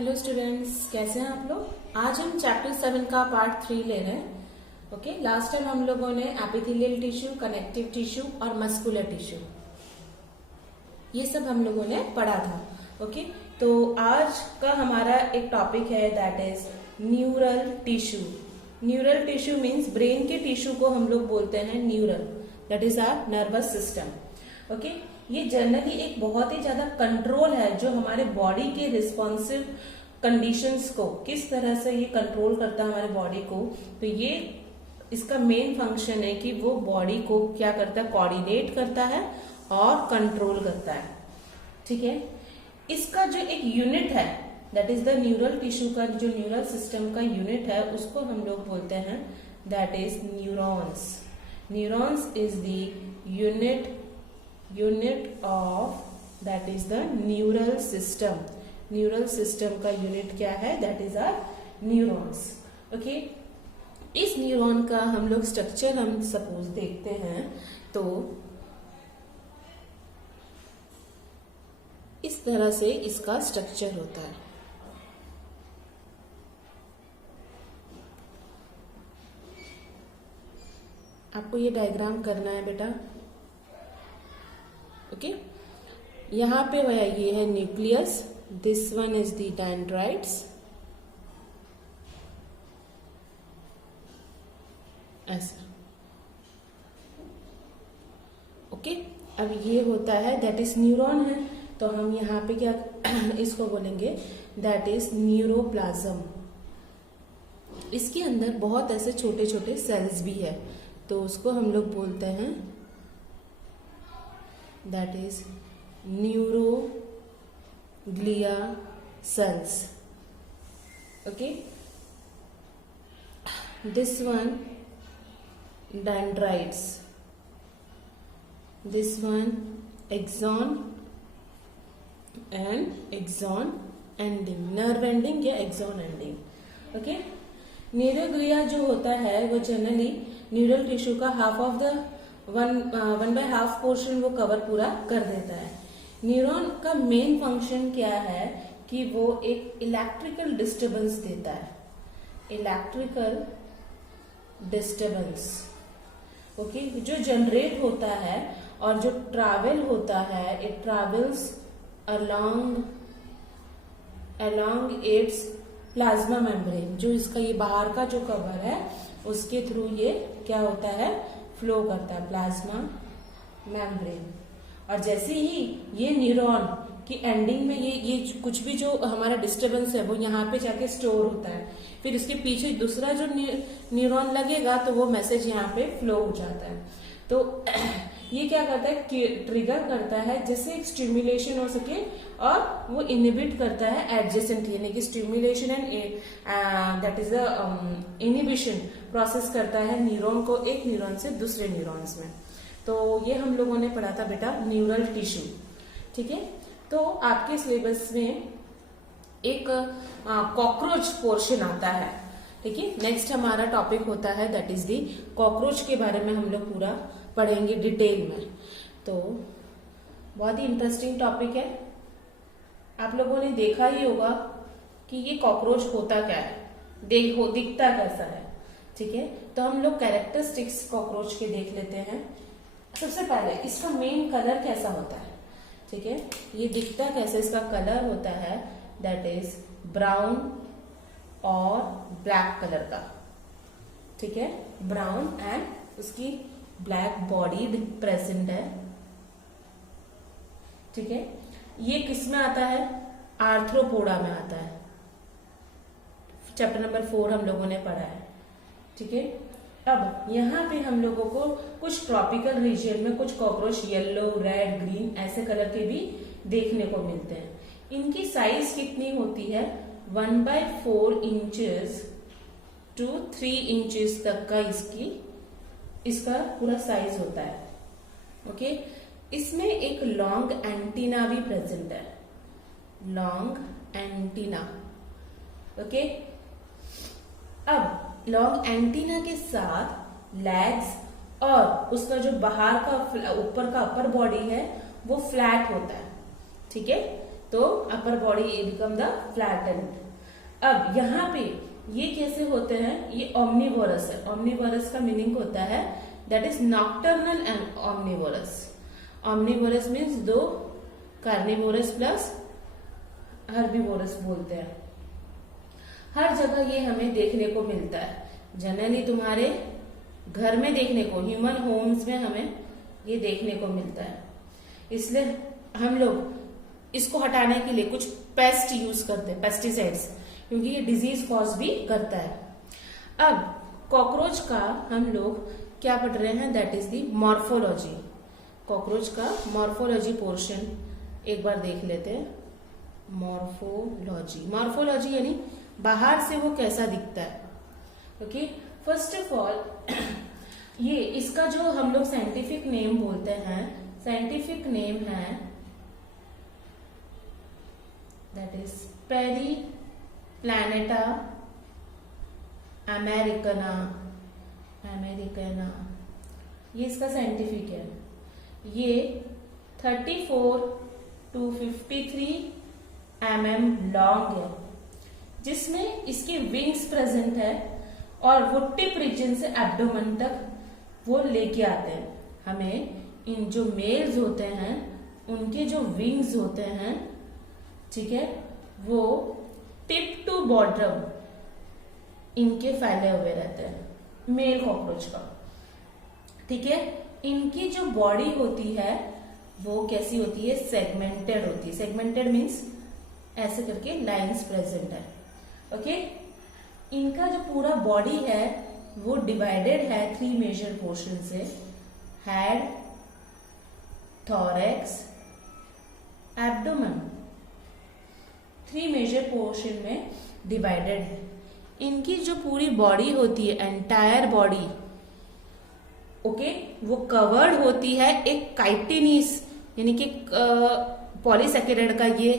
Hello students, कैसे हैं आप लोग। आज हम चैप्टर 7 का पार्ट 3 ले रहे हैं। ओके, लास्ट टाइम हम लोगों ने एपिथेलियल टिश्यू, कनेक्टिव टिश्यू और मस्कुलर टिश्यू ये सब हम लोगों ने पढ़ा था। ओके, तो आज का हमारा एक टॉपिक है that is neural tissue. Neural tissue means brain के टिश्यू को हम लोग बोलते हैं neural, that is our nervous system. Okay, ये जनरली एक बहुत ही ज्यादा कंट्रोल है जो हमारे बॉडी के रिस्पॉन्सिव कंडीशंस को किस तरह से ये कंट्रोल करता है हमारे बॉडी को। तो ये इसका मेन फंक्शन है कि वो बॉडी को क्या करता है, कोऑर्डिनेट करता है और कंट्रोल करता है। ठीक है, इसका जो एक यूनिट है that is the neural tissue का जो न्यूरल सिस्टम का यूनिट है उसको हम लोग बोलते हैं that is neurons. Neurons is the unit of that is the neural system. Neural system का यूनिट क्या है, that is our neurons. Okay, इस न्यूरॉन का हम लोग स्ट्रक्चर हम सपोज देखते हैं तो इस तरह से इसका स्ट्रक्चर होता है। आपको ये डायग्राम करना है बेटा। ओके, यहां पे ये है nucleus, this one is the dendrites, ऐसा। ओके, अब ये होता है दैट इज न्यूरॉन है, तो हम यहाँ पे क्या इसको बोलेंगे दैट इज न्यूरोप्लाज्म। इसके अंदर बहुत ऐसे छोटे छोटे सेल्स भी है, तो उसको हम लोग बोलते हैं that is neuroglia cells. Okay, this one dendrites, this one axon and axon ending, nerve ending या axon ending। ओके, न्यूरोग्लिया जो होता है वो जनरली न्यूरल टिश्यू का half of the one by half portion वो कवर पूरा कर देता है। न्यूरॉन का मेन फंक्शन क्या है कि वो एक इलेक्ट्रिकल डिस्टर्बेंस देता है, इलेक्ट्रिकल डिस्टर्बेंस। ओके, जो जनरेट होता है और जो ट्रैवल होता है, it travels along it's plasma membrane. जो इसका ये बाहर का जो कवर है उसके थ्रू ये क्या होता है, फ्लो करता है प्लाज्मा मेम्ब्रेन। और जैसे ही ये न्यूरॉन की एंडिंग में ये कुछ भी जो हमारा डिस्टर्बेंस है वो यहाँ पे जाके स्टोर होता है, फिर इसके पीछे दूसरा जो न्यूरॉन लगेगा तो वो मैसेज यहाँ पे फ्लो हो जाता है। तो ये क्या करता है, ट्रिगर करता है जिससे एक स्टिमुलेशन हो सके और वो इनहिबिट करता है एडजेसेंट, यानी कि stimulation and that is inhibition process करता है न्यूरॉन को एक न्यूरॉन से दूसरे न्यूरॉन्स में। तो ये हम लोगों ने पढ़ा था बेटा न्यूरल टिश्यू। ठीक है, तो आपके सिलेबस में एक कॉकरोच पोर्शन आता है। ठीक है, नेक्स्ट हमारा टॉपिक होता है दैट इज दी कॉकरोच के बारे में हम लोग पूरा पढ़ेंगे डिटेल में। तो बहुत ही इंटरेस्टिंग टॉपिक है। आप लोगों ने देखा ही होगा कि ये कॉकरोच होता क्या है, दिखता कैसा है। ठीक है, तो हम लोग कैरेक्टरिस्टिक्स कॉकरोच के देख लेते हैं। सबसे पहले इसका मेन कलर कैसा होता है। ठीक है, ये दिखता कैसे, इसका कलर होता है दैट इज ब्राउन और ब्लैक कलर का। ठीक है, ब्राउन एंड उसकी ब्लैक बॉडी प्रेजेंट है। ठीक है, ये किस में आता है, आर्थ्रोपोडा में आता है। चैप्टर नंबर 4 हम लोगों ने पढ़ा है। ठीक है, अब यहाँ पे हम लोगों को कुछ ट्रॉपिकल रीजन में कुछ कॉकरोच येलो, रेड, ग्रीन ऐसे कलर के भी देखने को मिलते हैं। इनकी साइज कितनी होती है, 1/4 इंचेस टू 3 इंचेस तक का इसका पूरा साइज होता है। ओके, इसमें एक लॉन्ग एंटीना भी प्रेजेंट है, लॉन्ग एंटीना। ओके, अब लॉन्ग एंटीना के साथ लेग्स और उसका जो बाहर का ऊपर का अपर बॉडी है वो फ्लैट होता है। ठीक है, तो upper body become the flattened. अब यहाँ पे ये कैसे होते हैं, ये ओमनिवोरस है। ओमनिवोरस का मीनिंग होता है that is nocturnal and omnivorous. Omnivorous means दो, कार्निवोरस प्लस हर्बीवोरस बोलते हैं। हर जगह ये हमें देखने को मिलता है, जनरली तुम्हारे घर में देखने को, ह्यूमन होम्स में हमें ये देखने को मिलता है। इसलिए हम लोग इसको हटाने के लिए कुछ पेस्ट यूज करते हैं, पेस्टिसाइड्स, क्योंकि ये डिजीज कॉज भी करता है। अब कॉकरोच का हम लोग क्या पढ़ रहे हैं, that is the morphology. Cockroach का मॉर्फोलॉजी पोर्शन एक बार देख लेते हैं। मॉर्फोलॉजी, मॉर्फोलॉजी यानी बाहर से वो कैसा दिखता है। ओके, फर्स्ट ऑफ ऑल ये इसका जो हम लोग साइंटिफिक नेम बोलते हैं, साइंटिफिक नेम है दैट इज पेरीप्लैनेटा अमेरिकना। ये इसका साइंटिफिक है। ये 34 to 53 mm लॉन्ग है, जिसमें इसके विंग्स प्रेजेंट है और वो टिप रीजन से एब्डोमेन तक वो लेके आते हैं। हमें इन जो मेल्स होते हैं उनके जो विंग्स होते हैं, ठीक है, वो टिप टू बॉटम इनके फैले हुए रहते हैं, मेल कॉकरोच का। ठीक है, इनकी जो बॉडी होती है वो कैसी होती है, सेगमेंटेड होती है। सेगमेंटेड मीन्स ऐसे करके लाइंस प्रेजेंट है। ओके, इनका जो पूरा बॉडी है वो डिवाइडेड है 3 मेजर पोर्शन से, head, thorax, abdomen. 3 major portion में डिवाइडेड है। इनकी जो पूरी बॉडी होती है, एंटायर बॉडी, ओके, वो कवर्ड होती है एक काइटिनिस यानी कि पॉलीसेकेराइड का ये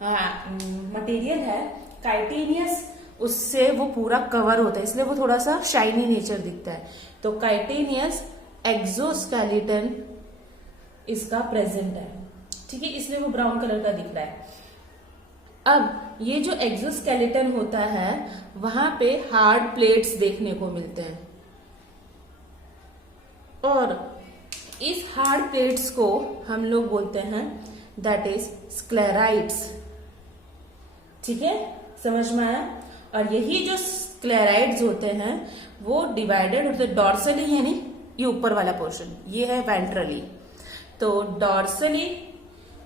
मटेरियल है, काइटिनियस, उससे वो पूरा कवर होता है, इसलिए वो थोड़ा सा शाइनी नेचर दिखता है। तो काइटिनियस एक्सोस्केलेटन इसका प्रेजेंट है, ठीक है, इसलिए वो ब्राउन कलर का दिख रहा है। अब ये जो एक्सोस्केलेटन होता है वहां पे हार्ड प्लेट्स देखने को मिलते हैं, और इस हार्ड प्लेट्स को हम लोग बोलते हैं दैट इज स्क्लेराइड्स। ठीक है, समझ में आया। और यही जो स्क्लेराइड्स होते हैं वो डिवाइडेड होते हैं डॉर्सली, यानी ये ऊपर वाला पोर्शन, ये है वेंट्रली। तो डॉर्सली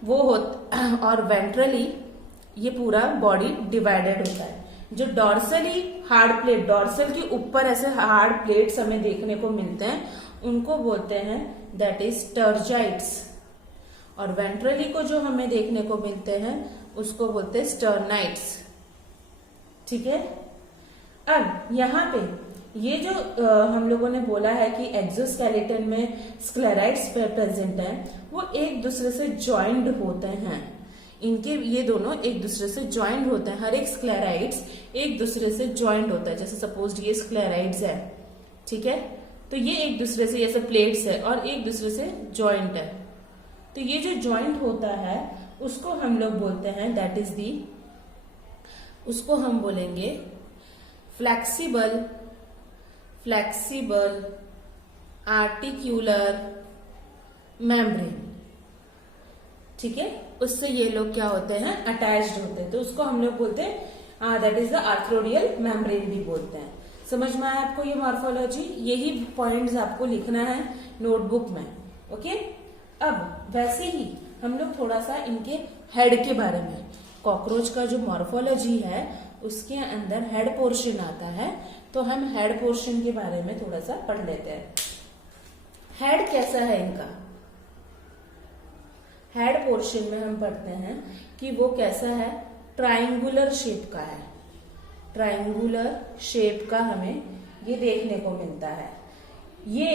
वो और वेंट्रली ये पूरा बॉडी डिवाइडेड होता है। जो डॉर्सली हार्ड प्लेट, डॉर्सल के ऊपर ऐसे हार्ड प्लेट्स हमें देखने को मिलते हैं, उनको बोलते हैं दैट इज स्टर्जाइड्स। और वेंट्रली को जो हमें देखने को मिलते हैं उसको बोलते हैं स्टर्नाइड्स। ठीक है, अब यहाँ पे ये जो हम लोगों ने बोला है कि एक्सोस्केलेटन में स्क्लेराइड्स प्रेजेंट है, वो एक दूसरे से ज्वाइंट होते हैं। इनके ये दोनों एक दूसरे से ज्वाइंट होते हैं, हर एक स्क्लेराइड्स एक दूसरे से ज्वाइंट होता है। जैसे सपोज ये स्क्लेराइड्स है, ठीक है, तो ये एक दूसरे से जैसे प्लेट्स है और एक दूसरे से ज्वाइंट है। तो ये जो ज्वाइंट होता है उसको हम लोग बोलते हैं दैट इज दी, उसको हम बोलेंगे फ्लेक्सिबल आर्टिक्यूलर मेम्ब्रेन। ठीक है, उससे ये लोग क्या होते हैं, अटैच्ड होते हैं, तो उसको हम लोग बोलते हैं that is the arthrodial membrane भी बोलते हैं। समझ में आया आपको ये मॉर्फोलॉजी? यही पॉइंट्स आपको लिखना है नोटबुक में। ओके, अब वैसे ही हम लोग थोड़ा सा इनके हेड के बारे में, कॉकरोच का जो मॉर्फोलॉजी है उसके अंदर हेड पोर्शन आता है, तो हम हेड पोर्शन के बारे में थोड़ा सा पढ़ लेते हैं। हेड कैसा है इनका? हेड पोर्शन में हम पढ़ते हैं कि वो कैसा है, ट्रायंगुलर शेप का है। ट्रायंगुलर शेप का हमें ये देखने को मिलता है। ये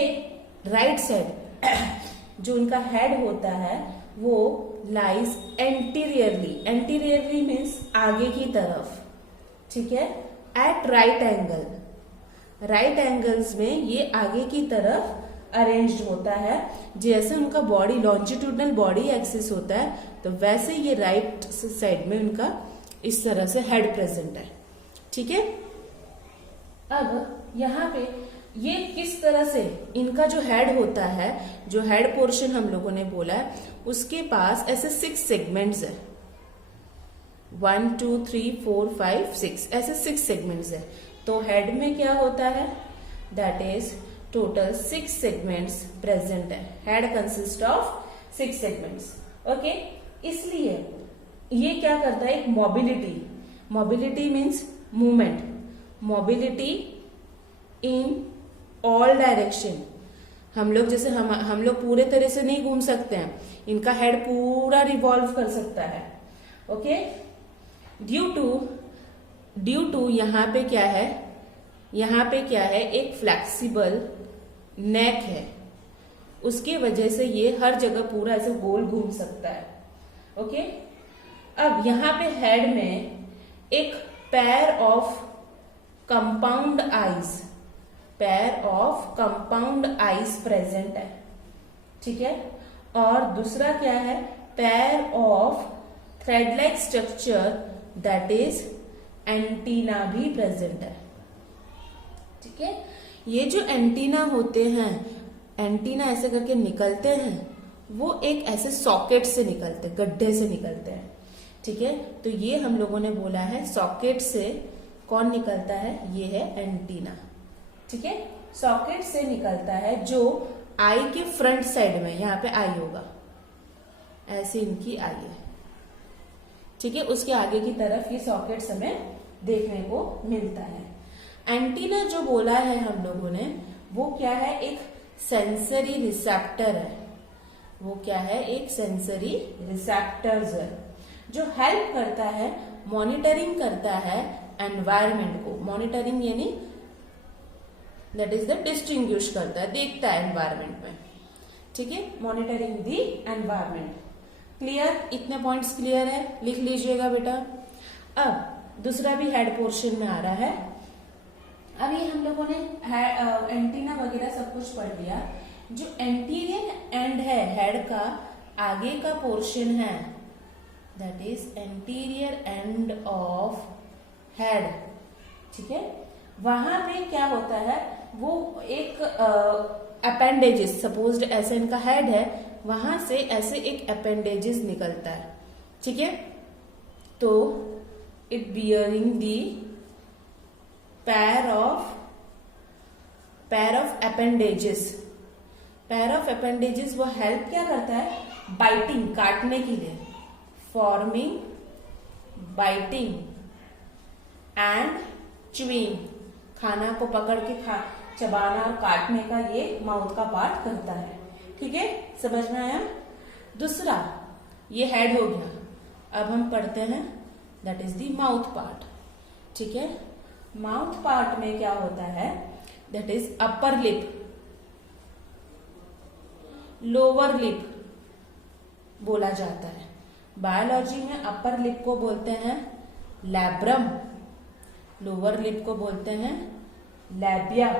राइट साइड जो इनका हेड होता है वो लाइज एंटीरियरली, एंटीरियरली मीन्स आगे की तरफ, ठीक है, at right angle, right angles में ये आगे की तरफ अरेंज्ड होता है। जैसे उनका बॉडी लॉन्जिट्यूडनल बॉडी एक्सिस होता है तो वैसे ये राइट साइड में उनका इस तरह से हेड प्रेजेंट है। ठीक है, अब यहाँ पे ये किस तरह से इनका जो हेड होता है, जो हेड पोर्शन हम लोगों ने बोला है, उसके पास ऐसे 6 सेगमेंट्स है। 1 2 3 4 5 6 ऐसे 6 सेगमेंट्स है। तो हेड में क्या होता है, that is total 6 segments present है। Head consist of 6 segments. Okay, इसलिए ये क्या करता है, एक mobility means movement, mobility in all direction. हम लोग जैसे हम लोग पूरे तरह से नहीं घूम सकते हैं, इनका हेड पूरा रिवॉल्व कर सकता है। ओके, ड्यू टू यहाँ पे क्या है, यहाँ पे क्या है, एक फ्लेक्सिबल नेक है, उसकी वजह से ये हर जगह पूरा ऐसे गोल घूम सकता है। ओके, अब यहाँ पे हेड में एक pair of compound eyes present है। ठीक है, और दूसरा क्या है, pair of thread like structure that is antenna भी प्रेजेंट है। ठीक है, ये जो एंटीना होते हैं, एंटीना ऐसे करके निकलते हैं, वो एक ऐसे सॉकेट से निकलते, गड्ढे से निकलते हैं। ठीक है, तो ये हम लोगों ने बोला है सॉकेट से कौन निकलता है, ये है एंटीना। ठीक है, सॉकेट से निकलता है जो आई के फ्रंट साइड में, यहाँ पे आई होगा, ऐसे इनकी आई है। ठीक है, उसके आगे की तरफ ये सॉकेट्स हमें देखने को मिलता है। एंटीना जो बोला है हम लोगों ने, वो क्या है, एक सेंसरी रिसेप्टर है। वो क्या है, एक सेंसरी रिसेप्टर्स है जो हेल्प करता है, मॉनिटरिंग करता है एनवायरमेंट को। मॉनिटरिंग यानी दैट इज द डिस्टिंग्विश करता है, देखता है एनवायरमेंट में। ठीक है, मॉनिटरिंग दी एनवायरमेंट। क्लियर, इतने पॉइंट्स क्लियर है, लिख लीजिएगा बेटा। अब दूसरा भी हेड पोर्शन में आ रहा है। अब ये हम लोगों ने एंटीना वगैरह सब कुछ पढ़ लिया। जो एंटीरियर एंड है हेड का, आगे का पोर्शन है, that is anterior end of head. ठीक है, वहां पे क्या होता है, वो एक अपेंडेजेस, सपोज ऐसे इनका हेड है, वहां से ऐसे एक अपेंडेजेस निकलता है। ठीक है, तो it bearing the pair of appendages। pair of appendages वो हेल्प क्या करता है, बाइटिंग, काटने के लिए, फॉर्मिंग, बाइटिंग एंड च्यूइंग, खाना को पकड़ के चबाना और काटने का ये माउथ का पार्ट करता है। ठीक है, समझ में आया। दूसरा ये हेड हो गया, अब हम पढ़ते हैं that is the mouth part. ठीक है, माउथ पार्ट में क्या होता है, that is upper lip, lower lip बोला जाता है। बायोलॉजी में अपर लिप को बोलते हैं लैब्रम, लोअर लिप को बोलते हैं लैबिया।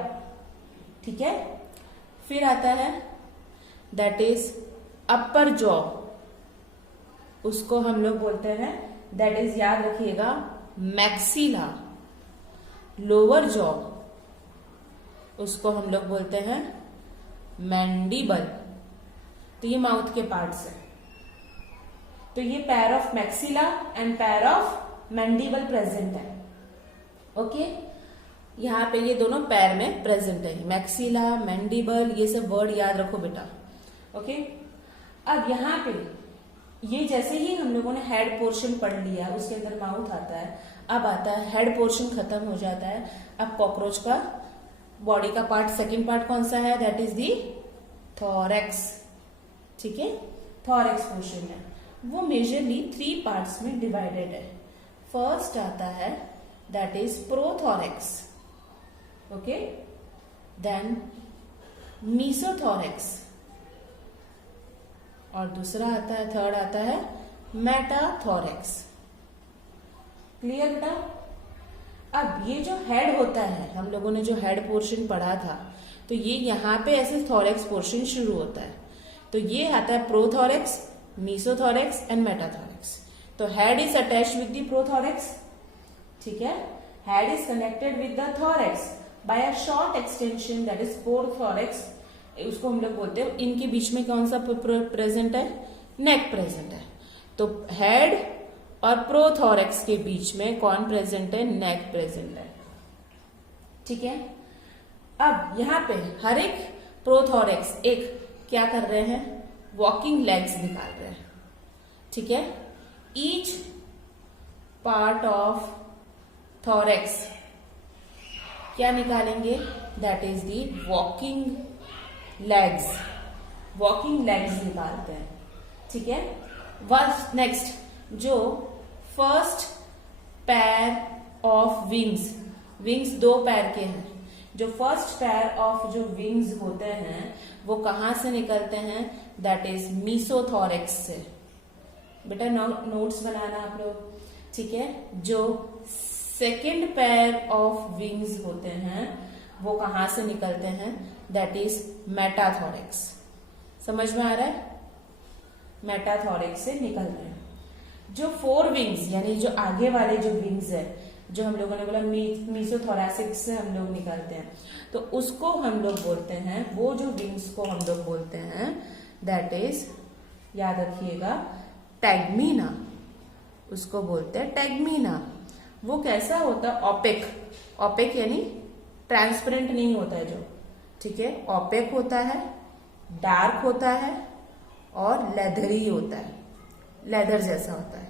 ठीक है, फिर आता है दैट इज अपर जॉ, उसको हम लोग बोलते हैं, दैट इज, याद रखिएगा, मैक्सिला। लोअर जॉ, उसको हम लोग बोलते हैं मैंडिबल। तो ये माउथ के पार्ट्स हैं। तो ये pair of maxilla and pair of mandible present okay. Okay, यहाँ पे ये दोनों पैर में प्रेजेंट है, मैक्सिला, मैंडिबल, ये सब वर्ड याद रखो बेटा। ओके, अब यहाँ पे ये जैसे ही हम लोगों ने हेड पोर्शन पढ़ लिया, उसके अंदर माउथ आता है, अब आता है हेड पोर्शन खत्म हो जाता है। अब कॉकरोच का बॉडी का पार्ट, सेकंड पार्ट कौन सा है, दैट इज दी थोरैक्स। ठीक है, थोरैक्स पोर्शन है, वो मेजरली 3 पार्ट्स में डिवाइडेड है। फर्स्ट आता है that is prothorax, okay, then mesothorax, और दूसरा आता है, थर्ड आता है मेटाथोरैक्स। क्लियर बेटा। अब ये जो हेड होता है, हम लोगों ने जो हेड पोर्शन पढ़ा था, तो ये यहाँ पे ऐसे थोरेक्स पोर्शन शुरू होता है। तो ये आता है प्रोथोरेक्स, मीसोथोरेक्स एंड मेटाथोरेक्स। तो head is attached with the prothorax, ठीक है। Head is connected with the thorax by a short extension that is prothorax. उसको हम लोग बोलते हैं। इनके बीच में कौन सा प्रेजेंट है? नेक प्रेजेंट है। तो हेड और प्रोथोरेक्स के बीच में कौन प्रेजेंट है? नेक प्रेजेंट है, ठीक है। अब यहाँ पे हर एक प्रोथोरेक्स एक क्या कर रहे हैं? वॉकिंग लेग्स निकाल रहे हैं, ठीक है। ईच पार्ट ऑफ थोरेक्स क्या निकालेंगे? That is the walking legs. Walking legs निकालते हैं, ठीक है। बस नेक्स्ट, जो first pair of wings, wings दो पैर के हैं, जो फर्स्ट पैर ऑफ जो विंग्स होते हैं वो कहां से निकलते हैं? दैट इज मीसोथोरेक्स से। बेटा नोट्स बनाना आप लोग, ठीक है। जो सेकेंड पैर ऑफ विंग्स होते हैं वो कहां से निकलते हैं? That is metathorax. समझ में आ रहा है? मेटाथोरेक्स से निकल रहे हैं। जो फोर विंग्स यानी जो आगे वाले जो विंग्स है, जो हम लोगों ने बोला मीसोथोरैसिक से हम लोग निकलते हैं, तो उसको हम लोग बोलते हैं, वो जो विंग्स को हम लोग बोलते हैं दैट इज, याद रखिएगा, टैगमीना। उसको बोलते हैं टैगमीना। वो कैसा होता है? ऑपेक। ऑपेक यानी ट्रांसपेरेंट नहीं होता है जो, ठीक है। ऑपेक होता है, डार्क होता है और लेदरी होता है, लेदर जैसा होता है।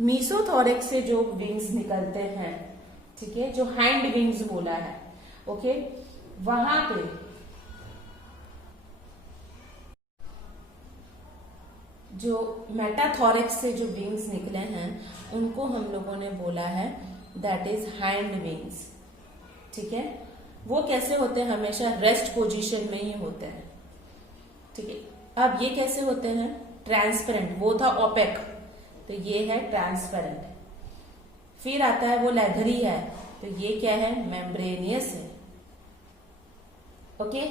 मीसोथोरेक्स से जो विंग्स निकलते हैं, ठीक है, जो हैंड विंग्स बोला है, ओके, वहां पे जो मेटाथोरेक्स से जो विंग्स निकले हैं उनको हम लोगों ने बोला है दैट इज हैंड विंग्स, ठीक है। वो कैसे होते हैं? हमेशा रेस्ट पोजीशन में ही होते हैं, ठीक है। अब ये कैसे होते हैं? ट्रांसपेरेंट। वो था ओपेक, तो ये है ट्रांसपेरेंट। फिर आता है वो लेदरी है, तो ये क्या है? मेम्ब्रेनियस है, ओके।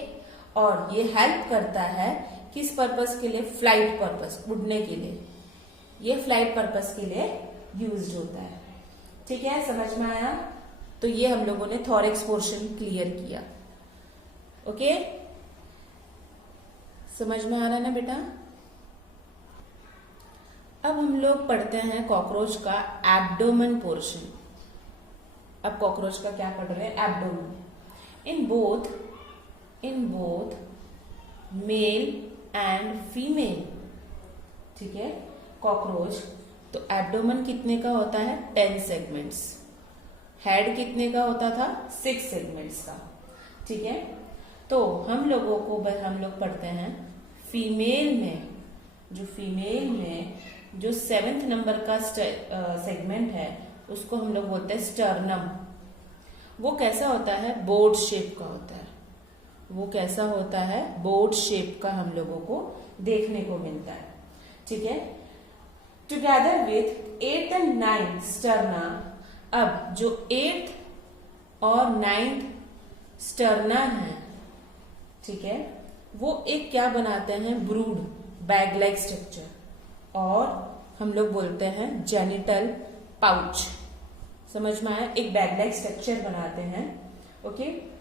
और ये हेल्प करता है किस पर्पस के लिए? फ्लाइट पर्पस, उड़ने के लिए। ये फ्लाइट पर्पस के लिए यूज्ड होता है, ठीक है। समझ में आया? तो ये हम लोगों ने थोरेक्स पोर्शन क्लियर किया, ओके। समझ में आ रहा है ना बेटा? अब हम लोग पढ़ते हैं कॉकरोच का एब्डोमेन पोर्शन। अब कॉकरोच का क्या पढ़ रहे हैं? Abdomen. In both male and female, ठीक है। कॉकरोच, तो एब्डोमेन कितने का होता है? 10 सेगमेंट्स। हेड कितने का होता था? 6 सेगमेंट्स का, ठीक है। तो हम लोगों को हम लोग पढ़ते हैं फीमेल में, जो 7th नंबर का सेगमेंट है उसको हम लोग बोलते हैं स्टर्नम। वो कैसा होता है? बोर्ड शेप का होता है। वो कैसा होता है? बोर्ड शेप का हम लोगों को देखने को मिलता है, ठीक है। Together with 8th and 9th sterna. अब जो 8th और 9th स्टर्ना है, ठीक है, वो एक क्या बनाते हैं? ब्रूड, बैग लाइक स्ट्रक्चर, और हम लोग बोलते हैं जेनिटल पाउच। समझ में आया? एक बैग लाइक स्ट्रक्चर बनाते हैं, ओके,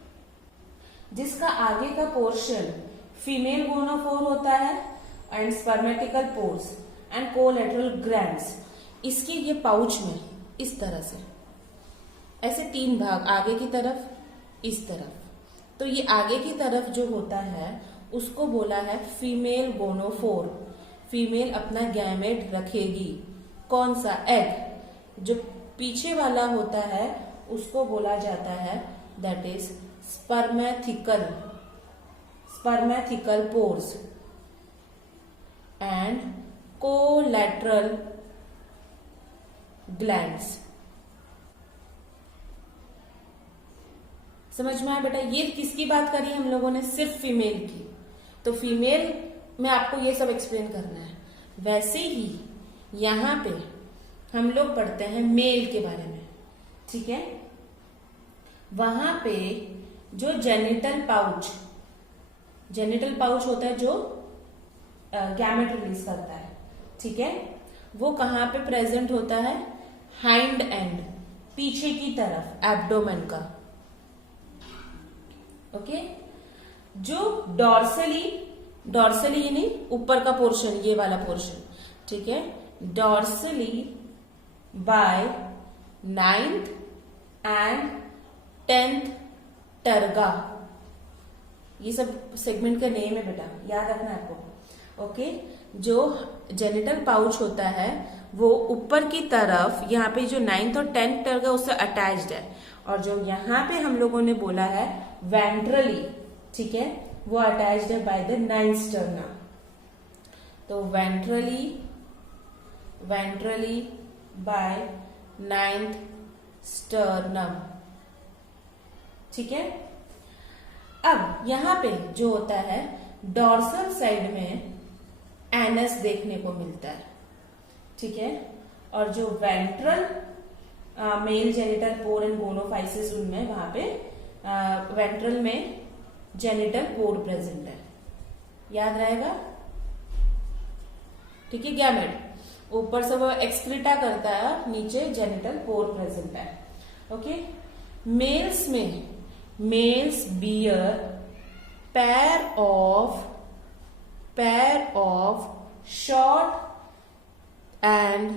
जिसका आगे का पोर्शन फीमेल गोनोफोर होता है and spermatical pores and collateral glands. इसकी ये पाउच में इस तरह से ऐसे 3 भाग, आगे की तरफ, इस तरफ। तो ये आगे की तरफ जो होता है उसको बोला है फीमेल गोनोफोर। फीमेल अपना गैमेट रखेगी। कौन सा? एग। जो पीछे वाला होता है उसको बोला जाता है that is स्पर्मेथिकल pores and collateral glands. समझ में आया बेटा? ये किसकी बात करी हम लोगों ने? सिर्फ फीमेल की। तो फीमेल में आपको ये सब एक्सप्लेन करना है। वैसे ही यहां पे हम लोग पढ़ते हैं मेल के बारे में, ठीक है। वहां पे जो जेनिटल पाउच होता है जो गैमेट रिलीज करता है, ठीक है, वो कहाँ पे प्रेजेंट होता है? हाइंड एंड, पीछे की तरफ, एब्डोमेन का। ओके, जो डॉर्सली यानी ऊपर का पोर्शन, ये वाला पोर्शन, ठीक है, dorsally bye 9th and 10th टर्गा, ये सब सेगमेंट का नेम है बेटा, याद रखना है आपको। ओके, जो जेनिटल पाउच होता है वो ऊपर की तरफ, यहाँ पे जो 9th और 10th टर्गा उससे अटैच्ड है, और जो यहाँ पे हम लोगों ने बोला है वेंट्रली, ठीक है, वो अटैच्ड है बाय द 9th स्टर्ना। तो वेंट्रली बाय 9th स्टर्नम, ठीक है। अब यहां पे जो होता है डॉर्सल साइड में एनस देखने को मिलता है, ठीक है, और जो ventral male genital pore and gonapophysis, उनमें वहां पे वेंट्रल में जेनिटल पोर प्रेजेंट है, याद रहेगा, ठीक है। गैमेट ऊपर से वो एक्सक्रीटा करता है और नीचे जेनिटल पोर प्रेजेंट है। ओके, मेल्स में males bear pair of short and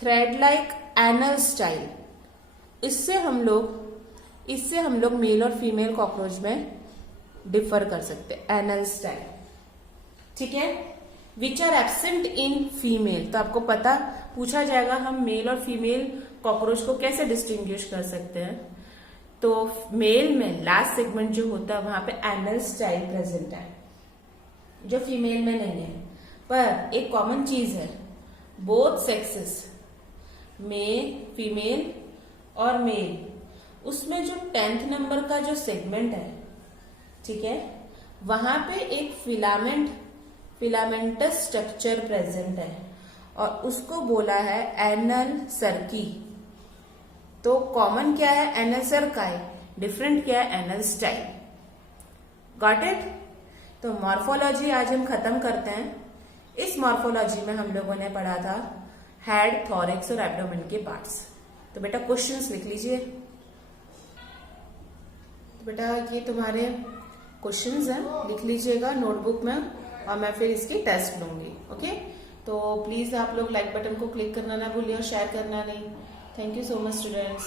thread like anal style. इससे हम लोग मेल और फीमेल कॉकरोच में डिफर कर सकते हैं, एनल स्टाइल, ठीक है, which are absent in female. तो आपको पता पूछा जाएगा हम मेल और फीमेल कॉकरोच को कैसे डिस्टिंग्विश कर सकते हैं। तो मेल में लास्ट सेगमेंट जो होता है वहां पे एनल स्टाइल प्रेजेंट है, जो फीमेल में नहीं है। पर एक कॉमन चीज है, बोथ सेक्सेस में फीमेल और मेल, उसमें जो 10th नंबर का जो सेगमेंट है, ठीक है, वहां पे एक फिलामेंटस स्ट्रक्चर प्रेजेंट है और उसको बोला है एनल सर्की। तो कॉमन क्या है? एनल सर्काई। डिफरेंट क्या है? Anal style. Got it? तो मॉर्फोलॉजी आज हम खत्म करते हैं। इस मॉर्फोलॉजी में हम लोगों ने पढ़ा था हेड, थॉरेक्स और एब्डोमेन के पार्ट्स। तो बेटा क्वेश्चंस लिख लीजिए। तो बेटा ये तुम्हारे क्वेश्चंस हैं, लिख लीजिएगा नोटबुक में और मैं फिर इसकी टेस्ट लूंगी। ओके, तो प्लीज आप लोग लाइक बटन को क्लिक करना ना भूलिए और शेयर करना नहीं। Thank you so much students.